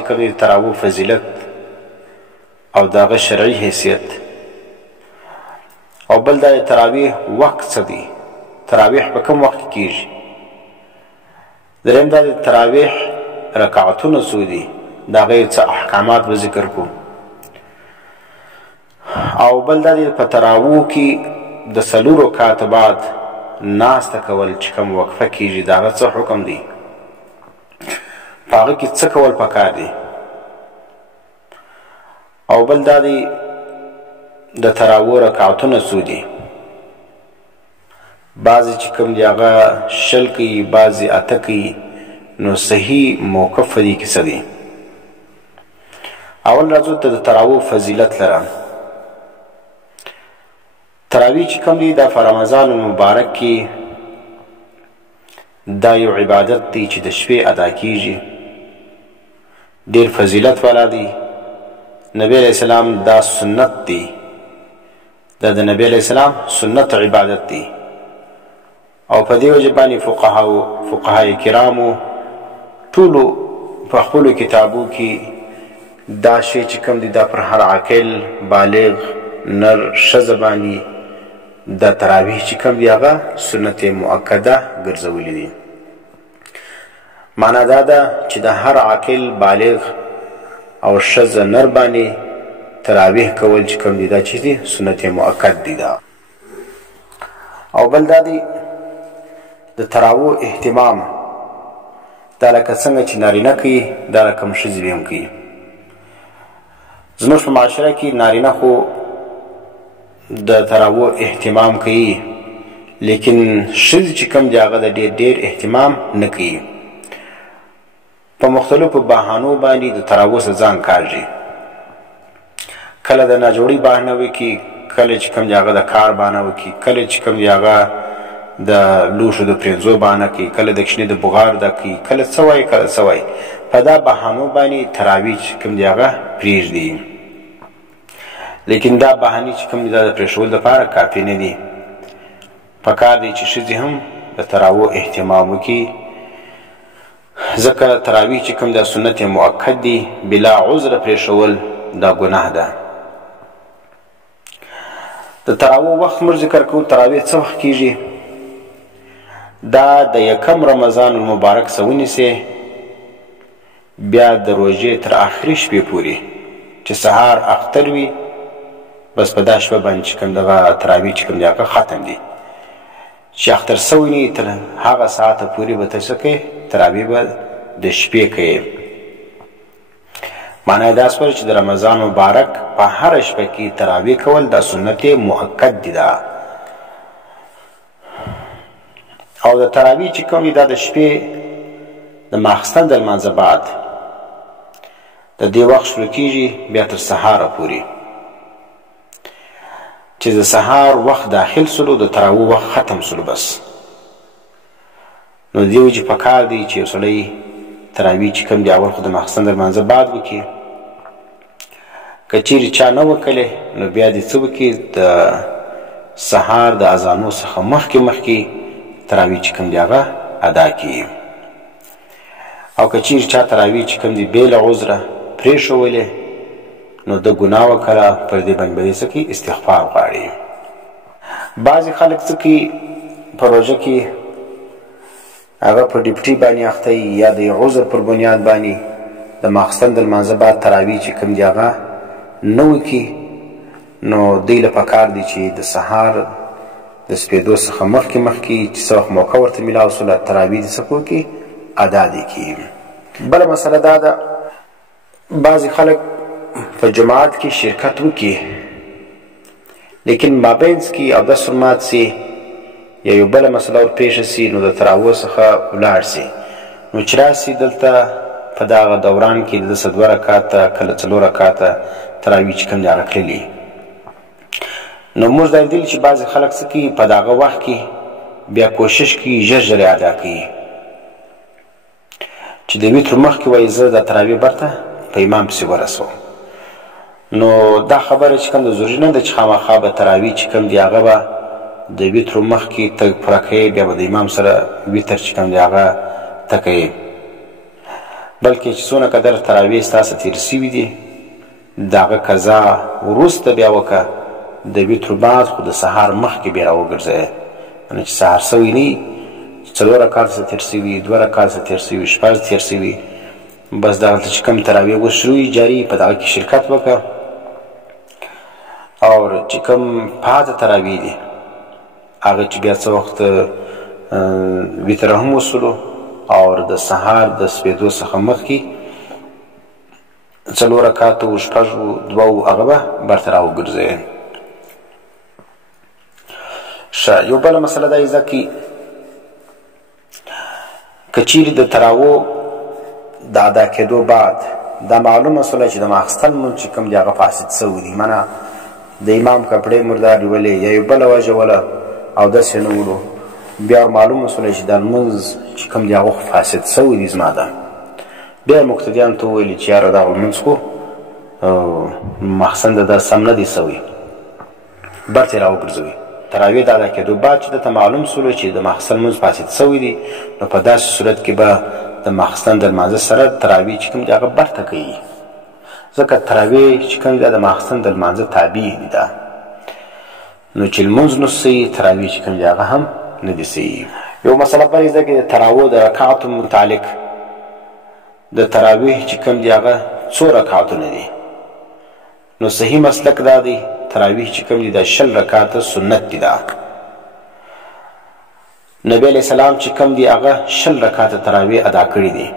چې کوم د تراویح فضیلت او د هغه شرعي حیثیت، او بل دا د تراویح وخت څه دی، تراویح په کوم وخت کې کیږي. دریم دا د تراویح رکعتونه څو دي، د هغې څه احکامات به ذکر کړو. او بل دا د په تراویح کې د 4 رکعات بعد ناسته کول چې کوم وقفه کیږي، د هغه څه حکم دی، په هغه کې څه کول پکار دي. او بل دا دی د تراویح رکعتونه څو دي، بعضې چې کوم دی هغه 20 کوي، بعضې 8 کوي. نو صحیح موقف په دې کې څه دی؟ اول راځو ته د تراویح فضیلت لره. تراویح چې کوم دی دا په رمضان المبارک کې دا یو عبادت دی چې د شپې ادا کیږي، ډېر فضیلت والا دی. نبی علیہ السلام دا سنت دی، دا د نبی علیہ السلام سنت عبادت دی. او په دې وجه باندې فقهای کرامو ټولو په خپلو کتابو کې دا شی چې کوم دی دا پر هر عاقل بالغ نر ښځه باندې دا تراویح چې کوم دی هغه سنت مؤکده ګرځولي دي. معنا دا ده چې د هر عاقل بالغ او ښځه نر باندې تراویح کول چې کوم دی دا چې دی سنت مؤکد دی. دا او بل دا دی د تراویح اهتمام، دا لکه څنګه چې نارینه کوي دا رقم ښځې به هم کوي. زموږ په معاشره کې نارینه خو د تراویح اهتمام کوي، لیکن ښځې چې کوم دی هغه د ډېر اهتمام نه کوي. په مختلفو بهانو باندې د تراویح څخه ځان کاږي. کله د ناجوړي بهانه وکړي، کله چې کوم دی هغه د کار بهانه وکړي، کله چې کوم دی هغه د لوښو د پرېنځو بهانه کوي، کله د کشنې د بغار ده کوي، کله څه وایي کله څه وایي. په دا بهانو باندې تراویح چې کوم دی هغه پرېږدي. لیکن دا بهانې چې کوم دی دا د پرېښودو لپاره کافي نه دي. پکار دی چې ښځې هم د تراویح اهتمام وکړي، ځکه تراویح چې کوم دا سنت مؤکد دی، بلا عذر پرېښول دا ګناه ده. د تراویح وخت موږ ذکر کوو. تراویح څه وخت کیږي؟ دا د 1 رمضان المبارک څخه ونیسئ بیا د روژې تر آخري شپې پورې چې سهار اختر وي، بس په دا شپه باندې چې کوم دغه تراویح چې کوم دی هغه ختم دي. چې اختر سوی نه تر هغه ساعته پورې به ته څه کوې؟ تراویح به د شپې کوې. معنی دا شوه چې د رمضان مبارک په هره شپه کې تراویح کول دا سنت مؤکد دي. دا او د تراویح چې کوم دی دا د شپې د ماخستن د لمانځه بعد د دې وخت شروع کیږي بیا تر سهاره پورې. چې د سهار وخت داخل سلو د تراویح وخت ختم سلو بس. نو دې وجې پکار دی چې یو سړی تراویح چې کوم دی اول خو د ماخستن د لمانځه بعد وکړي. که چیرې چا نه وکړی نو بیا دې څه وکړي؟ د سهار د اذانو څخه مخکې تراویح چې کوم دی هغه ادا کړي. او که چیرې چا تراویح چې کوم دی بې له عذره پرېښولې نو د ګناه وکړه، پر دې باندې به څه کوي؟ استغفار غواړي. بعضې خلک څه کوي؟ په روژه کې هغه په ډیوټي باندې اخته یا د عذر پر بنیاد باندې د ماخستن د لمانځه بعد تراویح چې کوم دی هغه نه وکړي. نو دوی له پکار دی چې د سهار د سپېدو څخه مخکې چې څه وخت موقع ورته میلاو سوله تراویح دې څه وکړي؟ ادا دې کړي. بله مسله دا ده بعضې خلک په جماعت کې شرکت وکړي، لیکن مابینځ کې اودس ورمات سي یا یو بله مسله ورپېښه سي نو د تراویح څخه ولاړ سي. نو چې راسي دلته په دغه دوران کې د 2 رکعاته کله 4 رکعاته تراویح چې کوم دی هغه تللي. نو موږ دا لیدلي چې بعضې خلک څه کوي؟ په دغه وخت کې بیا کوشش کوي ژر ادا کوي چې د ویتر مخکې وایي زه د تراویح برته په امام پسې ورسوم. نو دا خبره چې کوم د ضروري نه ده چې خامخا به تراویح چې کوم دی هغه به د ویتر مخکې ته پوره کوې، بیا به د امام سره ویتر چې کوم دی هغه ته کوې. بلکې چې څونه قدر تراویح ستاسو تېر سوي دي د هغه قضا وروسته بیا وکړه، د وترو بعد خو د سهار مخکې بیا راوګرځئ، یعنې چې سهار سوی نه وي، 4 رکعاته څه تېر سوي، 2 رکعاته څه تېر سوي، 6 تېر سوي، بس دغلته چې کوم تراویح اوس شروع جاري په دغه کې شرکت وکړه. او چې کوم پاته تراویح دي هغه چې بیا څه وخت وتر هم وسلو او د سهار د سپېدو څخه مخکې 4 رکعاته و 6 و 2 هغه به برته راوګرځئ. ښه، یو بله مسله دا زده کړي، که چیرې د تراویح د ادا کېدو بعد دا معلومه سوله چې د ماخستن لمونځ چې کوم دی هغه فاسد سوی دی، منه د امام کپړې مردار نیولې یا یو بله وجه وله او داسې نه ولو، بیا معلومه سوله چې دا لمونځ چې کوم دی هغه فاسد سوی دی زما ده، بیا مقتدیانو ته وویلې چې یاره دغه لمونځ خو ماخستن د دا سم نه دی سوی، برته یې راوګرځوي. تراویح د ادا کېدو بعد چې درته معلوم سولو چې د ماخستن لمونځ فاسد سوی دی، نو په داسې صورت کې به د ماخستن د لمانځه سره تراویح چې کوم دی هغه برته کوي، ځکه تراویح چې کوم دی د ماخستن د لمانځه تابع دي ده، نو چې لمونځ نه صحیح، تراویح چې کوم دی هغه هم نه دي صحیح. یو مسله بله زده کړئ، د تراویح د رکعاتو متعلق د تراویح چې کوم دی هغه 2 رکعاتونه دي، نو صحیح مسلک دا دی تراویح چې کوم دي دا 20 رکعاته سنت دي. دا نبی علیہ السلام چې کوم دی هغه 20 رکعاته تراویح ادا کړي دي،